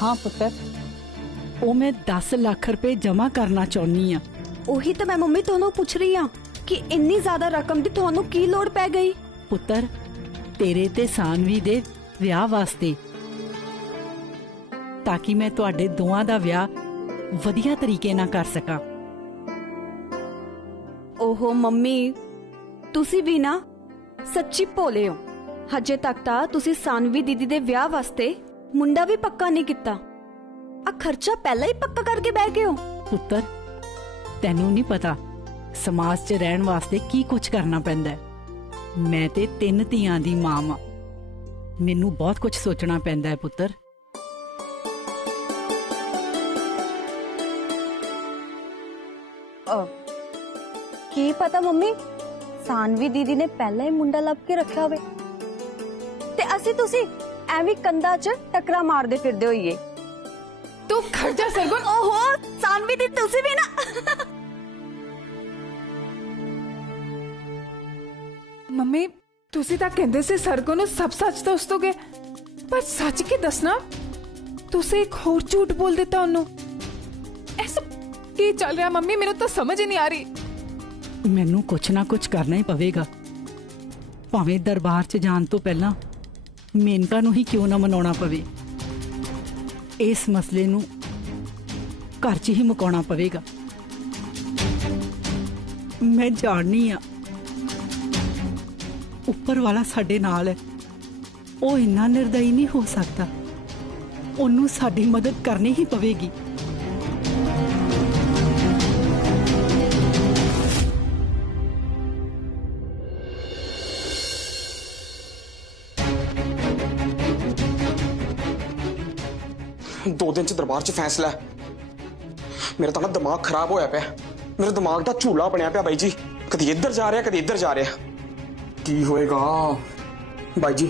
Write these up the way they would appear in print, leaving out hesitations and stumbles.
हाँ पुत्र, वो मैं 10 लाख रुपए जमा करना चाहनी हाँ। ਉਹੀ ਤਾਂ ਮੈਂ ਮੰਮੀ ਤੁਹਾਨੂੰ ਪੁੱਛ ਰਹੀ ਹਾਂ ਕਿ ਇੰਨੀ ਜ਼ਿਆਦਾ ਰਕਮ ਦੀ ਤੁਹਾਨੂੰ ਕੀ ਲੋੜ ਪੈ ਗਈ। ਪੁੱਤਰ, तेरे ते सानवी दे विआह वास्ते, ताकि मैं तुहाडे दोवां दा विआह वधिया तरीके नाल कर सकां। ओहो मम्मी, तुसी भी ना सच्ची भोले हो। हजे तक तां तुसी सानवी दीदी दे विआह वास्ते मुंडा भी पक्का नहीं किता, आ खर्चा पहला ही पक्का करके बैठ गए हो। पुत्तर, तैनू नहीं पता समाज च रहन वास्ते की कुछ करना पैंदा है। मैं ते 3 ਧੀਆਂ दी मां वां, मैनू बहुत कुछ सोचना पैंदा है पुत्तर। की पता मम्मी, सानवी दीदी ने पहला ही मुंडा लब के रखा होवे ते असी तुसी एवें कंधा च टकरा मारदे फिरदे होइए। तू खर्चा सरगुन। ओहो सानवी दी तुसी भी ना मम्मी तुसी तां कहंदे सी सरगुन नूं सब सच दस दोगे, पर सच के दसना तुसी एक होर झूठ बोल दिता उन्नू। ऐसा की चल रहा मम्मी, मेनू तो समझ ही नहीं आ रही। मैनू कुछ ना कुछ करना ही पवेगा, भावें दरबार च जान तो पहला मेनका नू ही क्यों ना मनाउणा पवे। इस मसले नू घर च ही मुकाउणा पवेगा। मैं जाननी आ उपर वाला साडे नाल है, वो इन्ना निर्दयी नहीं हो सकता। ओनू साडी मदद करनी ही पवेगी। दो दिन च दरबार च फैसला है। मेरा तो ना दिमाग खराब होया पिया, मेरे दिमाग का झूला बनया पिया। बाई जी कदी इधर जा रहा, कदी इधर जा रहा, की होएगा? बाई जी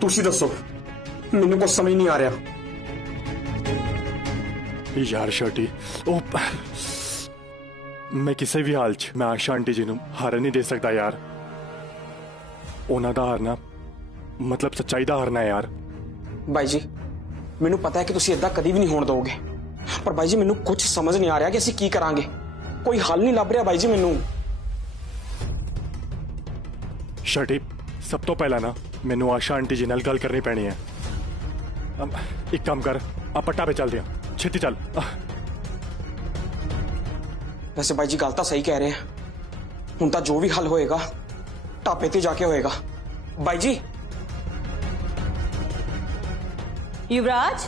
तुसी दसो, मैनू कुछ समझ नहीं आ रहा। यार शर्टी, मैं किसी भी हाल च मैं आशा आंटी जी नूं हारन नहीं दे सकता यार। उन्हां दा हारना मतलब सच्चाई दा हारना है यार। बाई जी मैनू पता है कि तुसी इदा कदी भी नहीं होने दोगे, पर बाई जी मैनू कुछ समझ नहीं आ रहा कि असीं की करांगे। कोई हल नहीं लभ रहा बाई जी मैनू। शर्टी, सब तो पहला ना मैनू आशा आंटी जी नाल गल करनी पैनी है। एक काम कर, आ पट्टा पे चल दिया, छेती चल। वैसे बाई जी गल तो सही कह रहे हैं, हुण तां जो भी हल होएगा ढाबे ते जाके होएगा। बाई जी युवराज,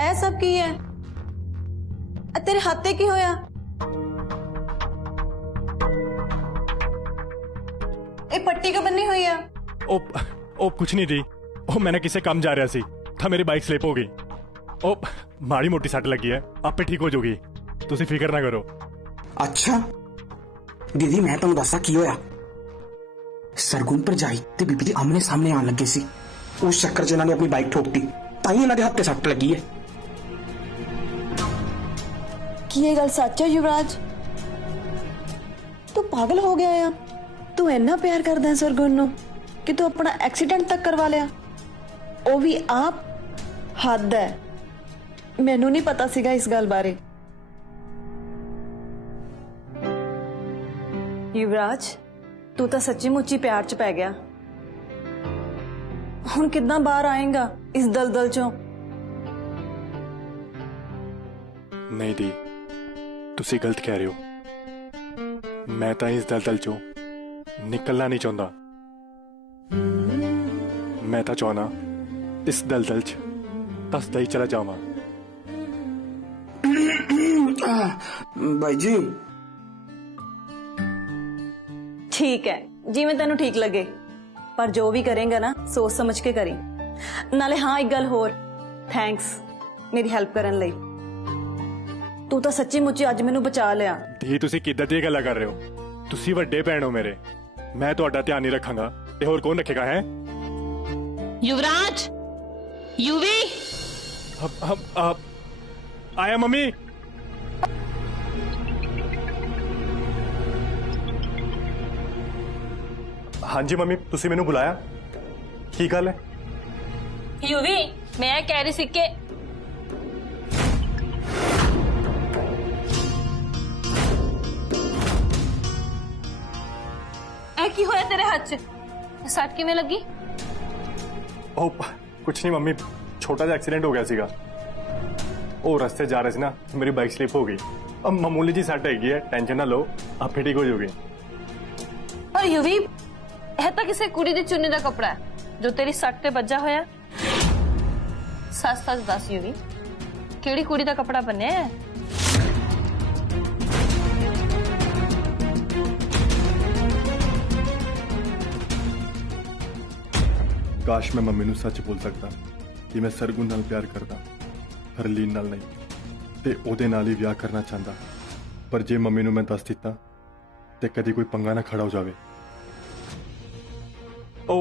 ऐ सब की है? तेरे हाथे की होया? ए पट्टी का बन्नी हुई है? ओ कुछ नहीं दी, ओ मैंने किसे काम जा रहा सी था, मेरी बाइक स्लिप हो गई। ओ माड़ी मोटी सट लगी है, आपे ठीक हो जाऊगी, तुसी फिक्र ना करो। अच्छा दीदी मैं तुहानू दस्सां की होया। सरगुन भरजाई ते बीबी दे आमने सामने आन लगे सी, उस चक्कर च इन्होंने अपनी बाइक ठोकती, ताई इन्हां दे हत्थे सट लगी है। की ये गल सच है युवराज? तू पागल हो गया या? तू इन्ना प्यार करदा है सरगुन नूं कि तू अपना एक्सीडेंट तक करवा लिया, वो भी आप? हद है, मैनू नहीं पता सीगा इस गल बारे। युवराज तू तो सच्ची मुच्ची प्यार च पै गया, हुण किद्दां बाहर आएगा इस दलदल चों? नहीं दी, तुसी गलत कह रहे हो। मैं तो इस दलदल चों निकलना नहीं चाहता। मैं तो चाहना इस दलदल च तसदा ही चला जावा। भाई जी ठीक है, जिवें तेनू ठीक लगे, पर जो भी करेंगा ना सोच समझ के करी। नाले हाँ एक गल होर, थैंक्स मेरी हेल्प करन लई। तू तो सच्ची मुच्ची अज मैनू बचा लिया। धी तुसी किद्दां दी गल्लां कर रहे हो? तुसी वड्डे भैन हो मेरे, मैं तुहाडा ध्यान नहीं रखांगा ते होर कौन रखेगा है? युवराज, युवी, आया मम्मी। हाँ जी मम्मी, तुसी मैनू बुलाया, की गल है? युवी मैं कह रही सी कि की होया तेरे हाथ च सट किवें लगी? ओ कुछ नहीं मम्मी, छोटा सा एक्सीडेंट हो गया सीगा। ओ रास्ते जा रहे थे ना, मेरी बाइक स्लिप हो गई। अब मामूली जी सट हैगी है, टेंशन ना लो, आपे ठीक हो जाओगी। पर युवी यह तो किसी कुड़ी दी चुन्नी दा कपड़ा है जो तेरी सट ते बज्जा होया। सच सच दस युवी, केड़ी कुड़ी दा कपड़ा बन्ने है? काश मैं मम्मी नूं सच बोल सकता कि मैं सरगुन नाल प्यार करदा, हरलीन नाल नहीं, ते ओदे नाल ही विआह करना चाहता। पर जे मम्मी नूं मैं दस दिता ते कदी कोई पंगा ना खड़ा हो जावे। ओ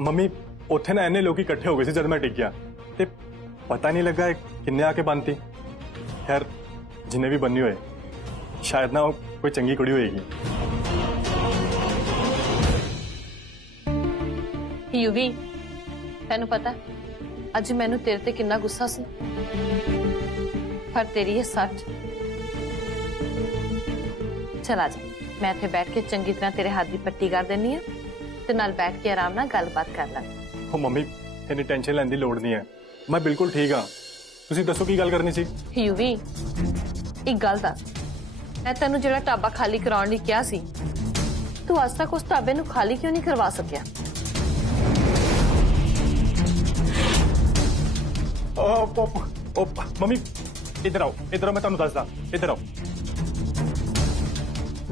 मम्मी उत्थे ना इन्ने लोग इकट्ठे हो गए सी जद मैं टिक गया, ते पता नहीं लगा किन्ने आके बनती। खैर जिन्हें भी बननी होए, शायद ना कोई चंगी कुड़ी होएगी। युवी तेनू पता अज मैनू तेरे ते कितना गुस्सा सी, पर तेरी ये सच। चल आजा, मैं इत्थे बैठ के चंगी तरह तेरे हाथ की पट्टी कर देनी है ते नाल बैठ के आराम नाल गलबात कर ला। ओ मम्मी इन्नी टेंशन लैन दी लोड़ नहीं है, मैं बिल्कुल ठीक हाँ। तुसीं दसो की गल करनी सी? युवी एक गल दस, मैं तेनू जेड़ा ढाबा खाली कराउण लई किहा सी, तू अज तक उस ढाबे नू खाली क्यों नहीं करवा सकिया? ओ मम्मी इधर आओ, मैं तुहानू दसदा, इधर आओ।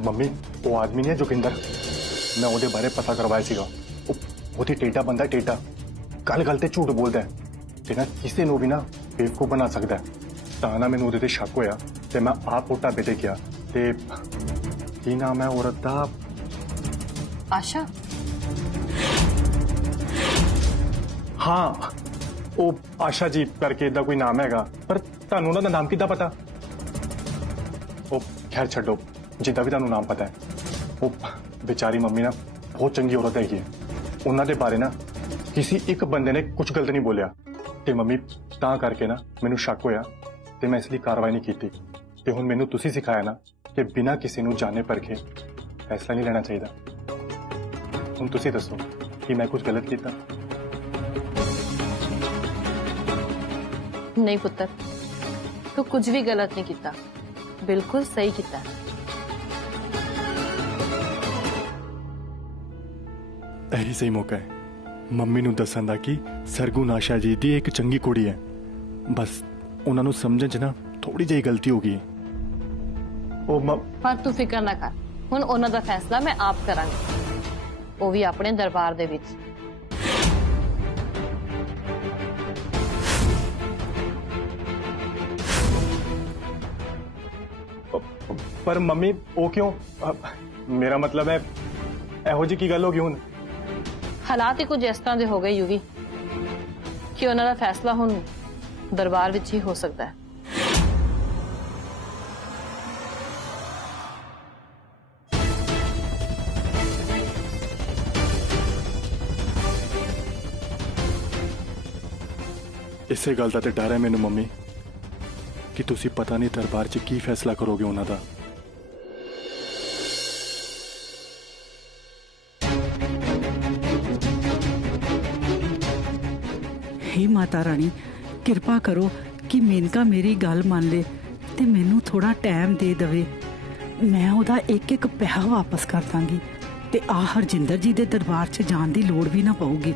मम्मी वो आदमी नहीं है जोगिंदर, मैं ओदे बारे पता करवाया सीगा। ओदी टेढ़ा बंदा है, टेढ़ा गल गल ते झूठ बोलदा है ते ना किसी नू भी ना बेवकूफ बना सकदा है। तां ना मैनू ओदे ते शक होया ते मैं आप वो ढाबे ते गया ते की नाम है औरत दा? आशा? हाँ ओ आशा जी करके इदा कोई नाम हैगा, पर तुहानू उन्हां दा नाम किद्दां पता? ओ खैर छड्डो, जिद्दां भी तुहानू नाम पता है। ओ बेचारी मम्मी ना बहुत चंगी औरत हैगी है, उन्हां दे बारे ना किसी एक बंदे ने कुछ गलत नहीं बोलिया ते मम्मी तां करके ना मैनू शक होया ते मैं इसलिए कार्रवाई नहीं की। ते हुण मैनू तुसीं सिखाया ना कि बिना किसी नू जाने परखे फैसला नहीं लेना चाहिए। हुण तुसीं दसो कि मैं कुछ गलत कीता? नहीं पुत्र, तू कुछ भी गलत नहीं किया, बिल्कुल सही किया। यही सही मौका है मम्मी नू दसन दा कि सरगुन आशा जी दी एक चंगी कुड़ी है। बस उन्हां नू समझण च ना थोड़ी जी गलती हो गई। पर तू फिक्र ना कर, हुण उन्हां दा फैसला मैं आप करांगी, वो भी अपने दरबार दे विच। पर मम्मी वो क्यों? मेरा मतलब है एहो जी की गल होगी हुण? हालात ही कुछ इस तरह के हो गए युवी कि उन्हां दा फैसला हुण दरबार विच ही हो सकता है। इसे गल दा ते डर है मैनू मम्मी कि तुसी पता नहीं दरबार च की फैसला करोगे उन्हां दा। हे माता रानी किरपा करो कि मेनका मेरी गल मान ले ते मैनू थोड़ा टाइम दे दवे। मैं ओदा एक एक पैसा वापस कर दांगी ते आ हरजिंदर जी दे दरबार च जान दी लोड़ भी ना पऊगी।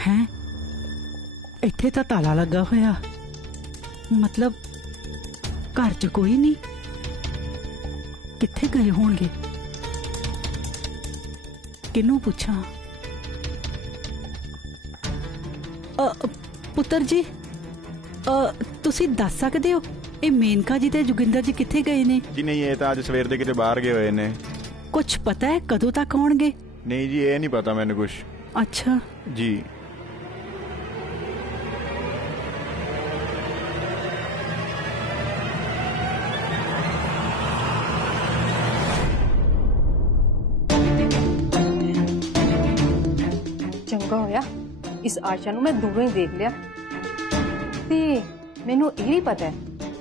हैं इत्थे तां ताला लगा होया, मतलब घर च कोई नहीं, कित्थे गए होणगे? किनू पूछा? पुत्र जी तुसी दस सकदे हो ये मेनका जी ते जोगिंदर जी कित्थे गए ने? जी नहीं, ये तो आज सवेर दे किते बाहर गए हुए ने। कुछ पता है कदों तक आउणगे? नहीं जी, ये नहीं पता मैंने कुछ। अच्छा जी इस आशा ਨੂੰ ਮੈਂ ਦੂਰੋਂ ਹੀ ਦੇਖ ਲਿਆ ਤੇ ਮੈਨੂੰ ਇਹ ਵੀ ਪਤਾ ਹੈ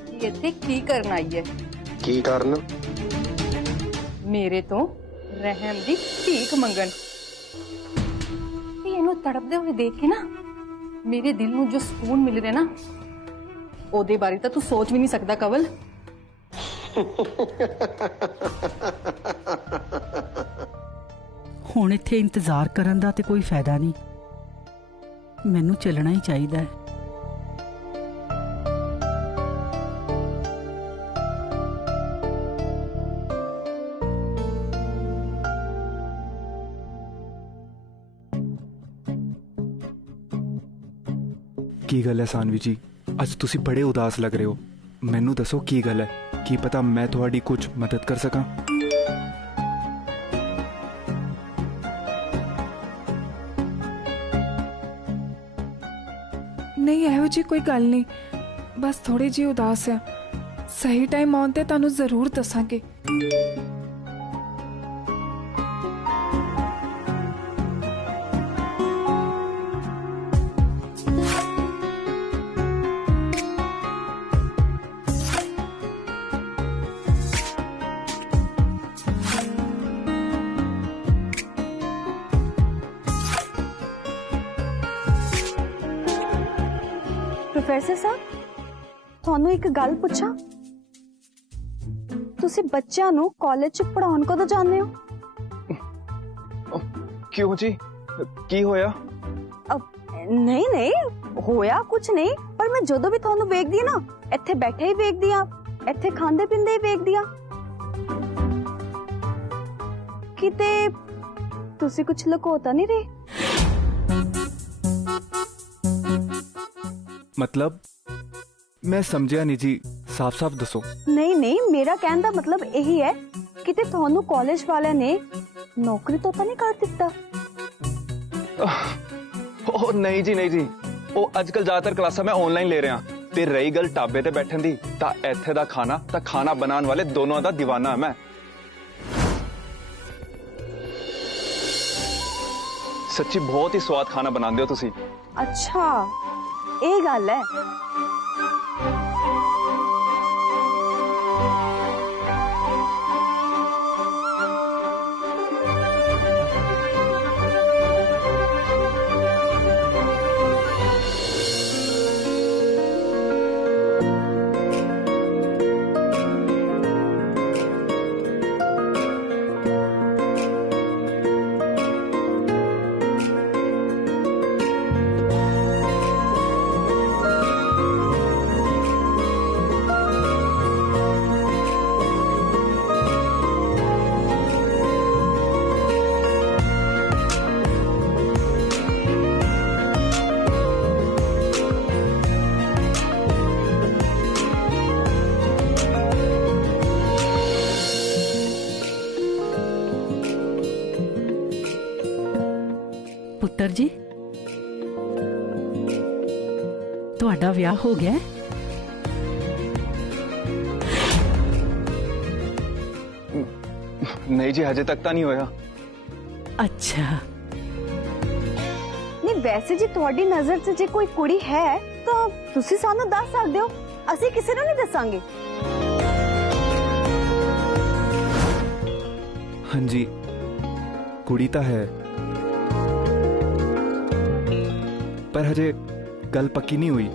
ਕਿ ਇੱਥੇ ਕੀ ਕਰਨ ਆਈ ਹੈ। ਕੀ ਕਰਨ? ਮੇਰੇ ਤੋਂ ਰਹਿਮ ਦੀ ਭੀਖ ਮੰਗਣ। ਤੇ ਇਹਨੂੰ ਤੜਪਦੇ ਹੋਏ ਦੇਖ ਕੇ ਨਾ ਮੇਰੇ ਦਿਲ ਨੂੰ ਜੋ ਸਕੂਨ ਮਿਲ ਰਿਹਾ ਨਾ ਉਹਦੇ ਬਾਰੇ ਤਾਂ ਤੂੰ ਸੋਚ ਵੀ ਨਹੀਂ ਸਕਦਾ ਕਵਲ। ਹੁਣ ਇੱਥੇ ਇੰਤਜ਼ਾਰ ਕਰਨ ਦਾ ਤੇ ਕੋਈ ਫਾਇਦਾ ਨਹੀਂ, ਮੈਨੂੰ ਚੱਲਣਾ ਹੀ ਚਾਹੀਦਾ ਹੈ। ਕੀ ਗੱਲ ਹੈ ਸਾਨਵੀ ਜੀ, ਅੱਜ ਤੁਸੀਂ ਬੜੇ ਉਦਾਸ ਲੱਗ ਰਹੇ ਹੋ। ਮੈਨੂੰ ਦੱਸੋ ਕੀ ਗੱਲ ਹੈ, ਕੀ ਪਤਾ ਮੈਂ ਤੁਹਾਡੀ ਕੁਝ ਮਦਦ ਕਰ ਸਕਾਂ। ਨਹੀਂ ਇਹੋ ਜੀ ਕੋਈ ਗੱਲ ਨਹੀਂ, ਬਸ ਥੋੜੀ ਜਿਹੀ ਉਦਾਸ ਆ। ਸਹੀ ਟਾਈਮ ਆਉਣ ਤੇ ਤੁਹਾਨੂੰ ਜ਼ਰੂਰ ਦੱਸਾਂਗੇ। प्रोफेसर साहब ਤੁਹਾਨੂੰ ਇੱਕ ਗੱਲ ਪੁੱਛਾਂ, ਤੁਸੀਂ ਬੱਚਿਆਂ ਨੂੰ ਕਾਲਜ ਚ ਪੜਾਉਣ ਕਦੋਂ ਜਾਂਦੇ ਹੋ? क्यों जी की होया? ਨਹੀਂ ਨਹੀਂ ਹੋਇਆ ਕੁਝ ਨਹੀਂ, ਪਰ ਮੈਂ ਜਦੋਂ ਵੀ ਤੁਹਾਨੂੰ ਵੇਖਦੀ ਆ ਨਾ ਇੱਥੇ ਬੈਠੇ ਹੀ ਵੇਖਦੀ ਆ, ਇੱਥੇ ਖਾਂਦੇ ਪੀਂਦੇ ਹੀ ਵੇਖਦੀ ਆ। ਕਿਤੇ ਤੁਸੀਂ ਕੁਝ ਲੁਕੋਤਾ ਨਹੀਂ ਰਹੇ? मतलब मैं समझिया नहीं जी, साफ साफ दसो। नहीं नहीं, मेरा कहने का मतलब यही है कि ਤੁਹਾਨੂੰ ਕਾਲਜ ਵਾਲਿਆਂ ਨੇ ਨੌਕਰੀ ਤੋਂ ਤਾਂ ਨਹੀਂ ਕਰ ਦਿੱਤਾ? ओ नहीं जी नहीं जी, ओ आजकल ज्यादातर क्लासा मैं ऑनलाइन ले रहा। ते रही गल ढाबे ते बैठन दी, ता इत्थे दा खाना बनाने वाले दोनों दा दीवाना है मैं। सच्ची बहुत ही स्वाद खाना बनाते हो तुसी। अच्छा ਇਹ ਗੱਲ ਹੈ। ਪੁੱਤਰ ਜੀ, ਤੁਹਾਡਾ ਵਿਆਹ ਹੋ ਗਿਆ? नहीं जी हजे तक तो नहीं होया। अच्छा, ਨਹੀਂ ਵੈਸੇ ਜੀ ਤੁਹਾਡੀ ਨਜ਼ਰ 'ਚ ਜੇ ਕੋਈ ਕੁੜੀ ਹੈ ਤਾਂ ਤੁਸੀਂ ਸਾਨੂੰ ਦੱਸ ਸਕਦੇ ਹੋ, ਅਸੀਂ ਕਿਸੇ ਨੂੰ ਨਹੀਂ ਦੱਸਾਂਗੇ। हाँ जी, कुड़ी तो है पर हजे गल पक्की नहीं हुई।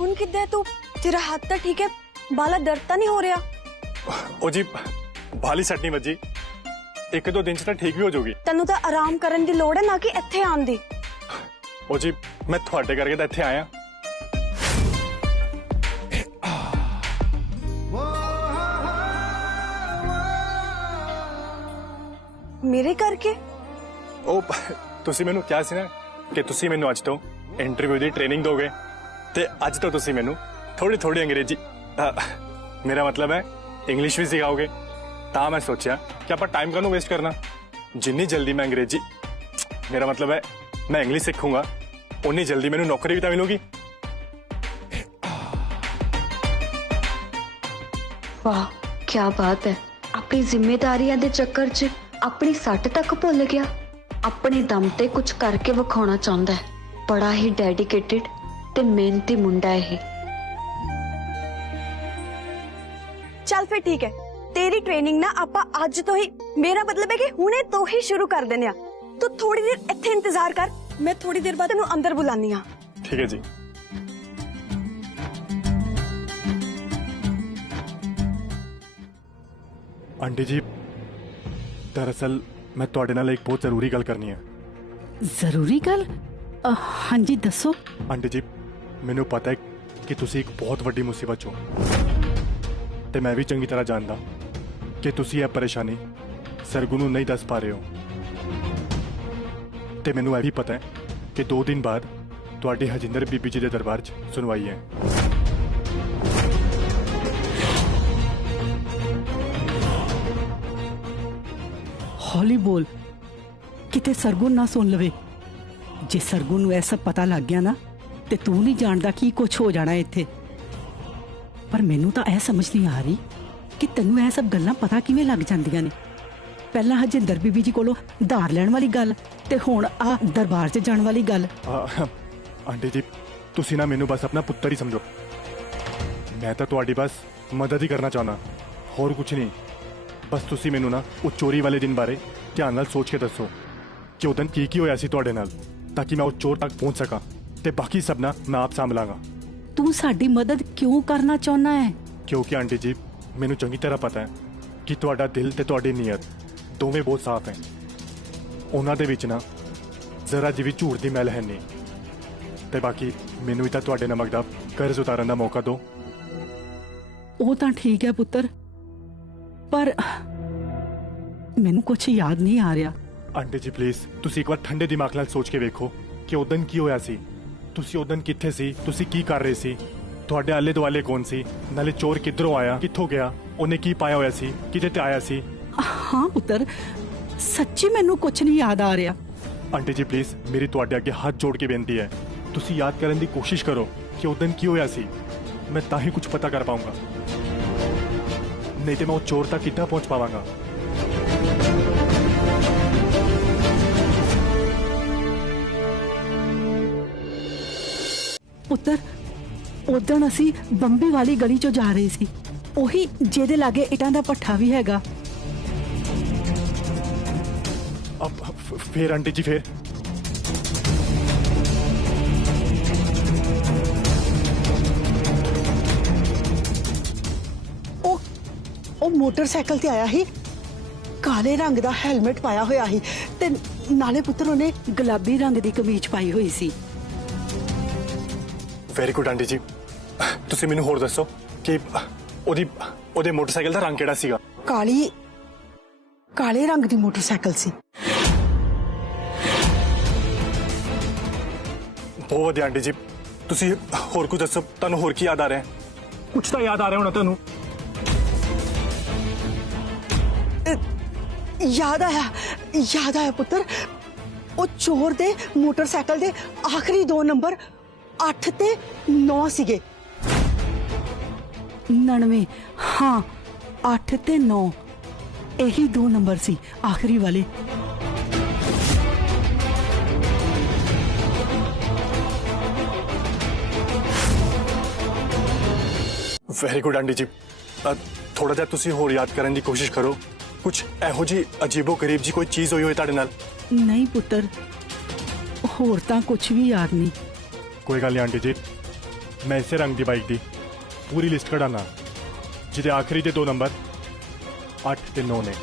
ਹੁਣ ਕਿੱਦਾਂ ਤੂੰ? ਤੇਰਾ ਹੱਥ ਤਾਂ ਠੀਕ ਹੈ, ਬਾਲਾ ਦਰਦ ਤਾਂ ਨਹੀਂ ਹੋ ਰਿਹਾ? ओ जी भाली सट नहीं बजी, एक दो दिन च ठीक भी हो जाऊगी। ਤੈਨੂੰ ਤਾਂ ਆਰਾਮ ਕਰਨ ਦੀ ਲੋੜ ਹੈ, ਨਾ ਕਿ ਇੱਥੇ ਆਉਣ ਦੀ। ਉਹ ਜੀ ਮੈਂ ਤੁਹਾਡੇ ਕਰਕੇ ਤਾਂ ਇੱਥੇ ਆਇਆ। ਮੇਰੇ ਕਰਕੇ? ਉਹ ਤੁਸੀਂ ਮੈਨੂੰ ਕਿਹਾ ਸੀ ਨਾ ਕਿ ਤੁਸੀਂ ਮੈਨੂੰ ਅੱਜ ਤੋਂ ਇੰਟਰਵਿਊ ਦੀ ਟ੍ਰੇਨਿੰਗ ਦੋਗੇ ਤੇ ਅੱਜ ਤੋਂ ਤੁਸੀਂ ਮੈਨੂੰ ਥੋੜੀ ਅੰਗਰੇਜ਼ੀ ਮੇਰਾ मतलब है इंग्लिश भी सिखाओगे। ਤਾਂ मैं सोचा कि ਆਪਾਂ टाइम कानू वेस्ट करना, जिन्नी जल्दी मैं अंग्रेजी मेरा मतलब है मैं इंग्लिश सीखूंगा उन्नी जल्दी मैनू नौकरी भी तो मिलूगी। वाह क्या बात है, अपनी जिम्मेदारियां दे चक्कर च अपनी सट तक भुल गया, अपने दम ते कुछ करके विखाना चाहता है। बड़ा ही डेडिकेटेड ते मेहनती मुंडा है। चल फिर ठीक है, तेरी ट्रेनिंग ना आपा आज तो ही, मेरा मतलब है कि हुणे तो ही शुरू कर देने। तू थोड़ी देर इत्थे इंतजार कर, मैं थोड़ी देर बाद तेनू अंदर बुलानी आ। ठीक है जी। आंटी जी दरअसल मैं तुहाडे नाल एक बहुत जरूरी गल करनी है। जरूरी गल? हाँ जी दसो। आंटी जी मैनू पता है कि तुसी एक बहुत वड्डी मुसीबत चो, ते मैं भी चंगी तरह जानदा कि तुसी यह परेशानी सरगू नू नहीं दस पा रहे हो। ते मैनू यह भी पता है कि 2 दिन बाद तुहाडी हजिंदर बीबी जी दे दरबार च सुनवाई है। हौली बोल, किते सरगुन ना सुन लवे। जे सरगुन नू ऐसा पता लग गया ना ते तू नहीं जानदा की कुछ हो जाना इत्थे। पर मैनू तो यह समझ नहीं आ रही कि तैनू यह सब गल्लां पता किवें लग जांदियां ने। पहला हजिंदर बीबी जी कोलों धार लैण वाली गल ते हुण आ दरबार च जाण वाली गल। आंटी जी तुसी ना मैनू बस अपना पुत्तर ही समझो। मैं तो तुहाडी बस मदद ही करना चाहना, होर कुछ नहीं। बस तुसी मैनू ना उस चोरी वाले दिन बारे ध्यान नाल सोच के दसो कि उस दिन की होया सी तुहाडे नाल, ताकि मैं उस चोर तक पहुंच सका ते बाकी सब ना मैं आप संभलांगा। तू साडी मदद क्यों करना चाहना है? क्योंकि आंटी जी मैनू चंगी तरह पता है कि तुहाडा दिल ते तुहाडी नीयत दोवें बहुत साफ हैं। उन्हां दे विच ना जरा जी भी झूठ दी मैल है नहीं। ते बाकी मैनू भी तां तुहाडे नमक दा कर्ज उतारन दा मौका दो। वो तो ठीक है पुत्र, पर मैनू कुछ याद नहीं आ रहा। आंटी जी प्लीज तुसी एक बार ठंडे दिमाग नाल सोच के वेखो कि उस दिन की होया सी, तुसी उस दिन कित्थे सी, तुसी की कर रहे सी, तुहाडे आले दुआले कौन सी, नाले चोर किधरों आया, कित्थों गया, उन्हें की पाया होया सी, किते ते आया सी। हाँ पुत्र सच्ची मैनू कुछ नहीं याद आ रहा। आंटी जी प्लीज मेरी तुहाडे अगे हाथ जोड़ के बेनती है, तुसी याद करने की कोशिश करो कि उस दिन की होया सी। मैं ताही कुछ पता कर पाऊंगा, नहीं तो मैं उस चोर तक कितना पहुंच पावांगा। पुत्र उदण असी बंबी वाली गली चो जा रहे सी, ओही जेदे लागे इटां दा पट्ठा भी हैगा। अब फिर आंटी जी फिर ਉਹ ਮੋਟਰਸਾਈਕਲ ਤੇ ਆਇਆ ਸੀ, ਕਾਲੇ ਰੰਗ ਦਾ ਹੈਲਮਟ ਪਾਇਆ ਹੋਇਆ ਸੀ ਤੇ ਨਾਲੇ ਪੁੱਤਰ ਉਹਨੇ गुलाबी रंग दी कमीज पाई हुई सी। वेरी गुड आंटी जी, तुसी मैनू होर दसो कि ओदी मोटरसाइकिल दा रंग केड़ा सीगा? ਕਾਲੇ ਰੰਗ ਦੀ ਮੋਟਰਸਾਈਕਲ ਸੀ। बहुत वधिया आंटी जी, तुसी होर कुछ दसो, तुहानू होर की याद आ रहा है? कुछ तो याद आ रहा होना तुहानू। याद आया पुत्र, ਉਹ ਚੋਰ ਦੇ ਮੋਟਰਸਾਈਕਲ ਦੇ ਆਖਰੀ 2 ਨੰਬਰ 8 ਤੇ 9 ਸੀਗੇ। 99 हाँ 8 ते 9 यही 2 नंबर सी आखिरी वाले। वेरी गुड आंटी जी, थोड़ा जिहा तुसी होर याद करने की कोशिश करो, कुछ एहो जी अजीबो गरीब जी कोई चीज हुई हो तुहाडे नाल? नहीं पुत्र होर तां कुछ भी याद नहीं। कोई गल नहीं आंटी जी, मैं इसे रंग दी बाइक दी पूरी लिस्ट कढाना जिहदे आखिरी दे 2 नंबर 8 ते 9 ने।